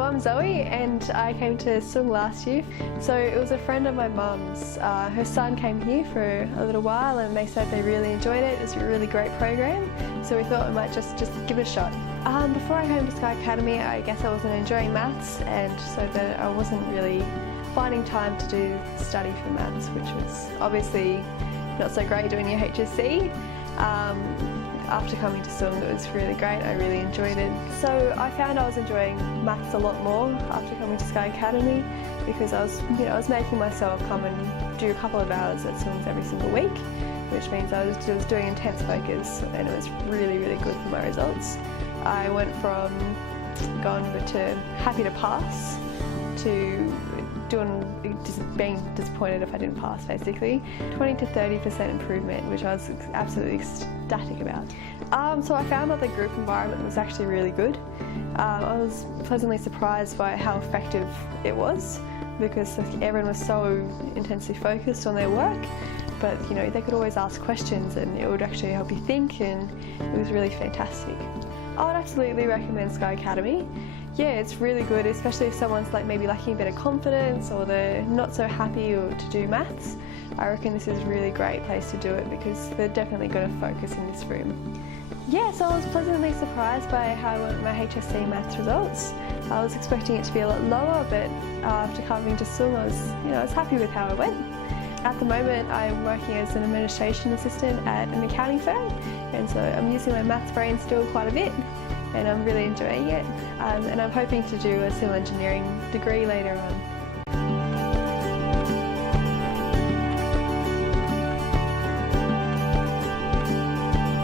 So I'm Zoe and I came to Sung last year. So it was a friend of my mum's. Her son came here for a little while and they said they really enjoyed it. It was a really great program. So we thought we might just give it a shot. Before I came to Sky Academy, I guess I wasn't enjoying maths, and so that I wasn't really finding time to do study for maths, which was obviously not so great doing your HSC. After coming to Sung, it was really great. I really enjoyed it. So I found I was enjoying maths a lot more after coming to Sky Academy, because I was making myself come and do a couple of hours at Sung every single week, which means I was doing intense focus, and it was really, really good for my results. I went from going to happy to pass to being disappointed if I didn't pass, basically. 20 to 30% improvement, which I was absolutely ecstatic about. So I found that the group environment was actually really good. I was pleasantly surprised by how effective it was, because everyone was so intensely focused on their work, but they could always ask questions and it would actually help you think, and it was really fantastic. I would absolutely recommend Sky Academy. Yeah, it's really good, especially if someone's maybe lacking a bit of confidence or they're not so happy to do maths. I reckon this is a really great place to do it, because they're definitely going to focus in this room. Yeah, so I was pleasantly surprised by how I went with my HSC maths results. I was expecting it to be a lot lower, but after coming to Sung, I was happy with how I went. At the moment, I'm working as an administration assistant at an accounting firm, and so I'm using my maths brain still quite a bit, and I'm really enjoying it. And I'm hoping to do a civil engineering degree later on.